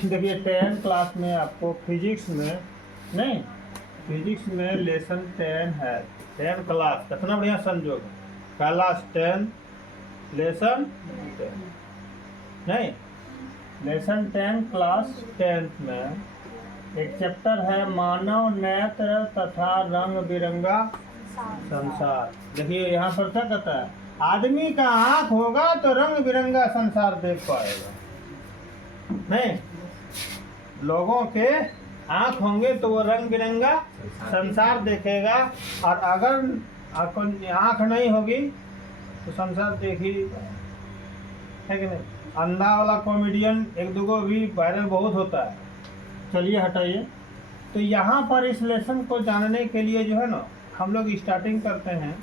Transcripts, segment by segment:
देखिए 10 क्लास में आपको फिजिक्स में नहीं, फिजिक्स में लेसन 10 है। 10 क्लास कितना बढ़िया संजोग है, क्लास 10 लेसन 10 नहीं, लेसन 10 क्लास 10 में एक चैप्टर है मानव नेत्र तथा रंग बिरंगा संसार। देखिए यहाँ पर क्या कहता है, आदमी का आंख होगा तो रंग बिरंगा संसार देख पाएगा। नहीं, लोगों के आंख होंगे तो वो रंग बिरंगा संसार देखेगा, और अगर आंख नहीं होगी तो संसार देखी है कि नहीं। अंधा वाला कॉमेडियन एक दो भी वायरल बहुत होता है। चलिए हटाइए। तो यहाँ पर इस लेसन को जानने के लिए जो है ना, हम लोग स्टार्टिंग करते हैं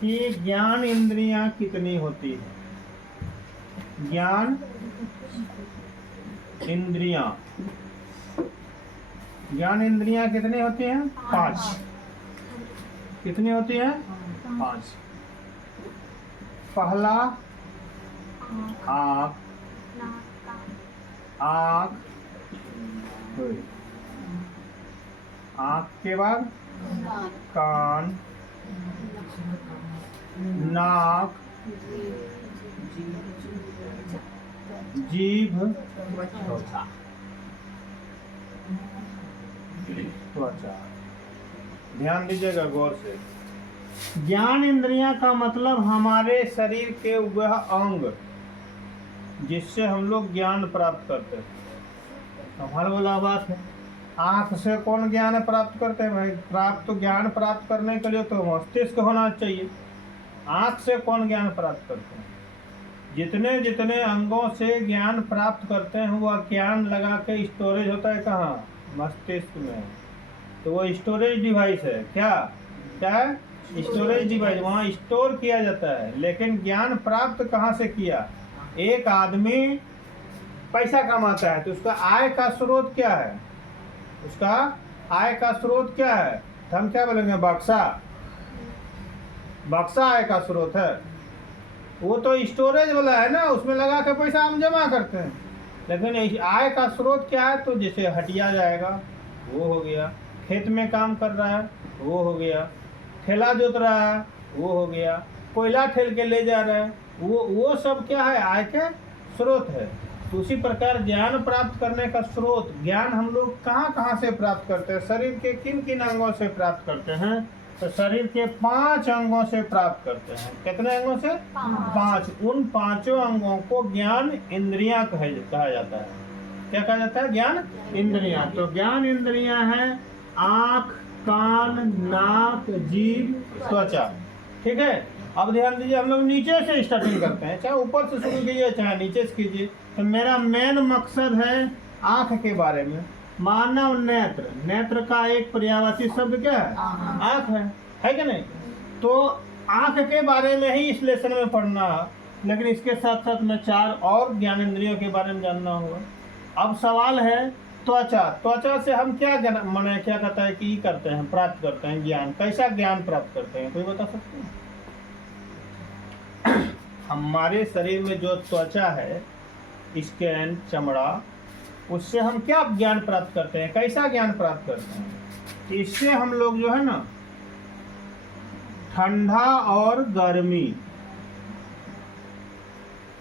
कि ज्ञान इंद्रियां कितनी होती है। ज्ञान इंद्रियां, ज्ञान इंद्रियां कितनी होती हैं? 5। कितनी होती हैं? 5। पहला आँख, आँख, आँख के बाद कान, नाक, जीभ, त्वचा। ध्यान दीजिएगा गौर से। ज्ञान इंद्रियां का मतलब हमारे शरीर के वह अंग जिससे हम लोग ज्ञान प्राप्त करते हैं। हमारे बोला बात है, आँख से कौन ज्ञान प्राप्त करते हैं भाई? प्राप्त ज्ञान प्राप्त करने के लिए तो मस्तिष्क होना चाहिए। आँख से कौन ज्ञान प्राप्त करते हैं? जितने जितने अंगों से ज्ञान प्राप्त करते हैं वह ज्ञान लगा के स्टोरेज होता है कहाँ? मस्तिष्क में। तो वो स्टोरेज डिवाइस है। क्या क्या है? स्टोरेज डिवाइस, वहाँ स्टोर किया जाता है। लेकिन ज्ञान प्राप्त कहाँ से किया? एक आदमी पैसा कमाता है तो उसका आय का स्रोत क्या है? उसका आय का स्रोत क्या है? तो हम क्या बोलेंगे? बक्सा। बक्सा आय का स्रोत है। वो तो स्टोरेज वाला है ना, उसमें लगा के पैसा हम जमा करते हैं। लेकिन आय का स्रोत क्या है? तो जैसे हटिया जाएगा वो हो गया, खेत में काम कर रहा है वो हो गया, ठेला जोत रहा है वो हो गया, कोयला ठेल के ले जा रहा है वो सब क्या है? आय के स्रोत है। तो उसी प्रकार ज्ञान प्राप्त करने का स्रोत, ज्ञान हम लोग कहाँ कहाँ से प्राप्त करते हैं? शरीर के किन किन अंगों से प्राप्त करते हैं? तो शरीर के 5 अंगों से प्राप्त करते हैं। कितने अंगों से? 5। उन 5 अंगों को ज्ञान इंद्रियां कहा जाता है। क्या कहा जाता है? ज्ञान इंद्रियां। तो ज्ञान इंद्रियां हैं आँख, कान, नाक, जीभ, त्वचा। ठीक है। अब ध्यान दीजिए, हम लोग नीचे से स्टार्टिंग करते हैं, चाहे ऊपर से शुरू कीजिए चाहे नीचे से कीजिए। तो मेरा मेन मकसद है आँख के बारे में। मानव नेत्र, नेत्र का एक पर्यायवाची शब्द क्या है? आँख है कि नहीं? तो आँख के बारे में ही इस लेसन में पढ़ना है, लेकिन इसके साथ साथ में 4 और ज्ञानेंद्रियों के बारे में जानना होगा। अब सवाल है त्वचा। त्वचा से हम क्या माने, क्या कहता है कि करते हैं, प्राप्त करते हैं ज्ञान। कैसा ज्ञान प्राप्त करते हैं, कोई बता सकते हैं? हमारे शरीर में जो त्वचा है, स्किन, चमड़ा, उससे हम क्या ज्ञान प्राप्त करते हैं? कैसा ज्ञान प्राप्त करते हैं? इससे हम लोग जो है ना, ठंडा और गर्मी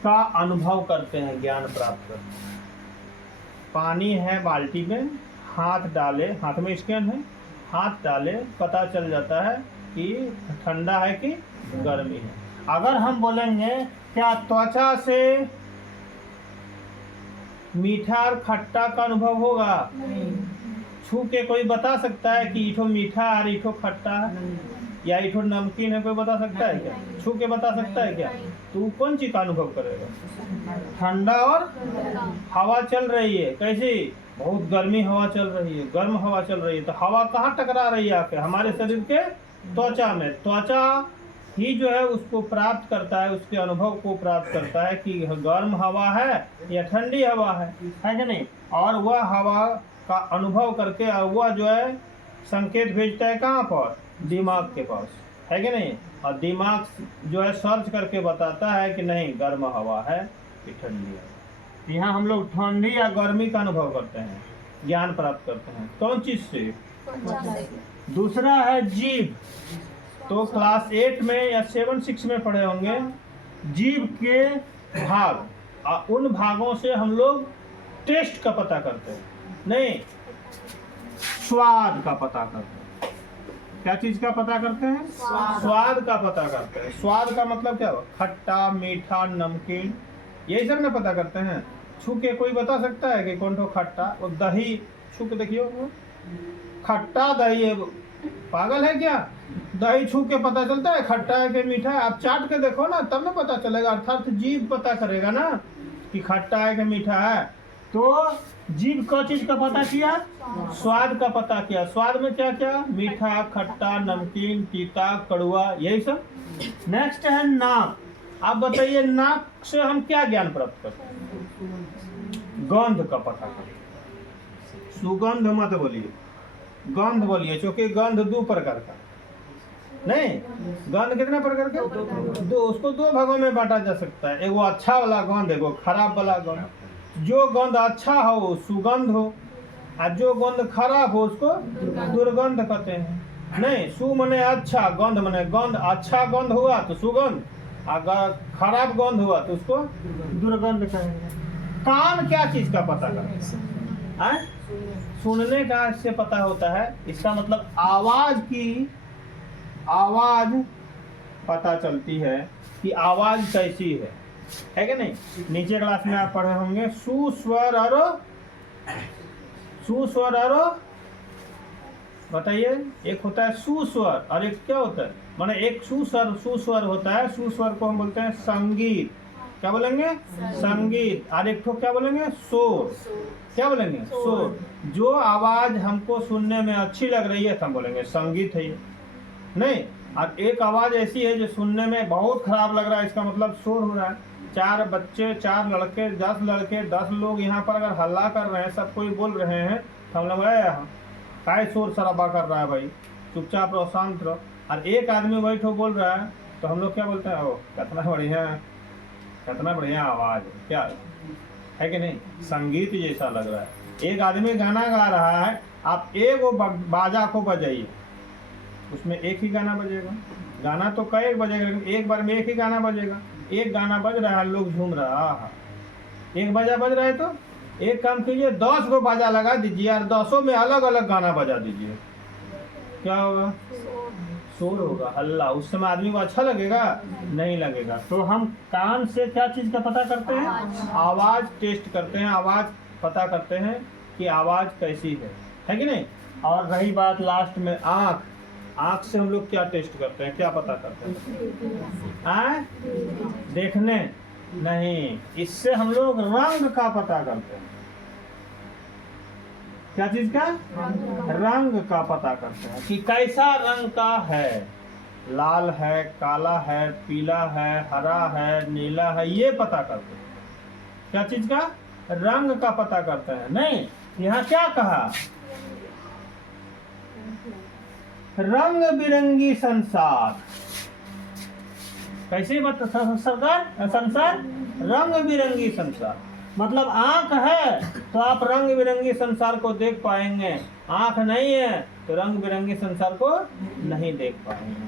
का अनुभव करते हैं, ज्ञान प्राप्त करते हैं। पानी है बाल्टी में, हाथ डाले, हाथ में स्किन है, हाथ डाले पता चल जाता है कि ठंडा है कि गर्मी है। अगर हम बोलेंगे क्या त्वचा से मीठा और खट्टा का अनुभव होगा? नहीं। छू के कोई बता सकता है कि इठो मीठा और इठो खट्टा है या इठो नमकीन है? कोई बता सकता है क्या? छू के बता सकता है क्या? तो कौन चीज का अनुभव करेगा? ठंडा और हवा चल रही है, कैसी? बहुत गर्मी हवा चल रही है, गर्म हवा चल रही है। तो हवा कहाँ टकरा रही है आके? हमारे शरीर के त्वचा में। त्वचा ही जो है उसको प्राप्त करता है, उसके अनुभव को प्राप्त करता है कि गर्म हवा है या ठंडी हवा है कि नहीं। और वह हवा का अनुभव करके वह जो है संकेत भेजता है कहाँ पर? दिमाग के पास, है कि नहीं। और दिमाग जो है सर्च करके बताता है कि नहीं गर्म हवा है कि ठंडी है। यहाँ हम लोग ठंडी या गर्मी का अनुभव करते हैं, ज्ञान प्राप्त करते हैं। कौन चीज से? दूसरा है जीभ। तो क्लास 8 में या 7-6 में पढ़े होंगे, जीभ के भाग, उन भागों से हम लोग टेस्ट का पता करते हैं, नहीं स्वाद का पता करते हैं। क्या चीज का पता करते हैं? स्वाद का पता करते हैं। स्वाद का मतलब क्या हुआ? खट्टा, मीठा, नमकीन, यही सब ना पता करते हैं। छू के कोई बता सकता है कि कौन तो खट्टा? और दही छू के देखियो, खट्टा दही है, पागल है क्या? दही छू के पता चलता है खट्टा है कि मीठा है? आप चाट के देखो ना, तब ना पता चलेगा। अर्थात जीभ पता करेगा ना कि खट्टा है कि मीठा है। तो जीभ का चीज का पता किया, स्वाद का पता किया। स्वाद में क्या क्या? मीठा, खट्टा, नमकीन, तीता, कड़वा, यही सब। नेक्स्ट है नाक। आप बताइए, नाक से हम क्या ज्ञान प्राप्त करते हैं? गंध का पता करें। सुगंध मत बोलिए, गंध बोलिए, क्योंकि गंध 2 प्रकार का नहीं। गंध कितने प्रकार का? 2। उसको 2 भागों में बांटा जा सकता है, एगो अच्छा वाला गंध, एगो खराब वाला गंध। जो गंध अच्छा हो सुगंध हो, और जो गंध खराब हो उसको दुर्गंध कहते हैं। नहीं, सु मने अच्छा, गंध मने गंध। अच्छा गंध हुआ तो सुगंध, अगर खराब गंध हुआ तो उसको दुर्गंध कहेंगे। कान क्या चीज का पता करते हैं? सुनने का इससे पता होता है। इसका मतलब आवाज की, आवाज पता चलती है कि आवाज कैसी है कि नहीं? नीचे क्लास में आप पढ़े होंगे सुस्वर और बताइए, एक होता है सुस्वर और एक क्या होता है? माने एक सुस्वर होता है। सुस्वर को हम बोलते हैं संगीत। क्या बोलेंगे? संगीत। और एक तो क्या बोलेंगे? शोर। क्या बोलेंगे? शोर। जो आवाज हमको सुनने में अच्छी लग रही है तो हम बोलेंगे संगीत है ये, नहीं। और एक आवाज ऐसी है जो सुनने में बहुत खराब लग रहा है, इसका मतलब शोर हो रहा है। 4 बच्चे, 4 लड़के, 10 लड़के, 10 लोग यहाँ पर अगर हल्ला कर रहे हैं, सब कोई बोल रहे हैं, तो हम लोग काय शोर शराबा कर रहा है भाई, चुपचाप रहो, शांत रहो। और एक आदमी बैठो बोल रहा है तो हम लोग क्या बोलते हैं? ओ कितना बढ़िया आवाज है, क्या है कि नहीं? संगीत जैसा लग रहा है। एक आदमी गाना गा रहा है, आप एक बाजा को बजाइए, उसमें एक ही गाना बजेगा। गाना तो कई बजेगा, लेकिन एक बार में एक ही गाना बजेगा। एक गाना बज रहा है, लोग झूम रहा है, एक बाजा बज रहा है। तो एक काम कीजिए, 10 गो बाजा लगा दीजिए और 10 में अलग अलग गाना बजा दीजिए, क्या होगा? शोर होगा, हल्ला। उस समय आदमी को अच्छा लगेगा? नहीं लगेगा। तो हम कान से क्या चीज का पता करते हैं? आवाज टेस्ट करते हैं, आवाज पता करते हैं कि आवाज कैसी है कि नहीं? और रही बात लास्ट में आँख। आँख से हम लोग क्या टेस्ट करते हैं, क्या पता करते हैं? देखने नहीं, इससे हम लोग रंग का पता करते हैं। क्या चीज का? रंग का पता करते हैं कि कैसा रंग का है। लाल है, काला है, पीला है, हरा है, नीला है, ये पता करते हैं। क्या चीज का? रंग का पता करते हैं। नहीं, यहाँ क्या कहा? रंग बिरंगी संसार। कैसे सरकार? संसार रंग बिरंगी संसार। मतलब आंख है तो आप रंग बिरंगी संसार को देख पाएंगे, आंख नहीं है तो रंग बिरंगी संसार को नहीं देख पाएंगे,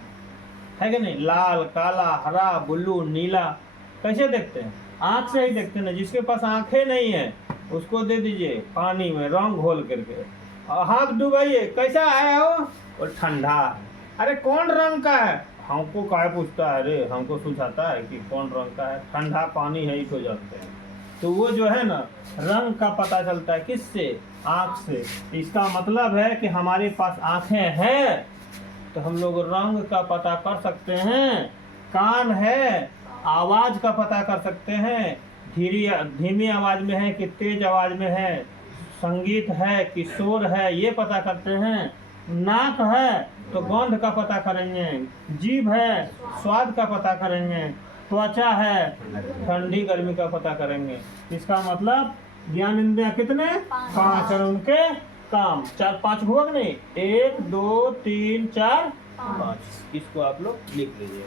है कि नहीं? लाल, काला, हरा, ब्लू, नीला कैसे देखते हैं? आंख से ही देखते हैं। जिसके पास आंखें नहीं है उसको दे दीजिए पानी में रंग घोल करके, हाथ डुबाइए, कैसा है वो? और ठंडा। अरे कौन रंग का है? हमको काहे पूछता है रे? हमको सुझाता है कि कौन रंग का है? ठंडा पानी है ही तो जानते हैं। तो वो जो है ना, रंग का पता चलता है किससे? आँख से। इसका मतलब है कि हमारे पास आँखें हैं तो हम लोग रंग का पता कर सकते हैं। कान है, आवाज का पता कर सकते हैं, धीमी आवाज में है कि तेज आवाज में है, संगीत है कि शोर है, ये पता करते हैं। नाक है तो गंध का पता करेंगे, जीभ है स्वाद का पता करेंगे, त्वचा है ठंडी गर्मी का पता करेंगे। इसका मतलब ज्ञान इंद्रियां कितने? 5 और उनके काम 4-5 भुवक नहीं, 1 2 3 4 5। इसको आप लोग लिख लीजिए।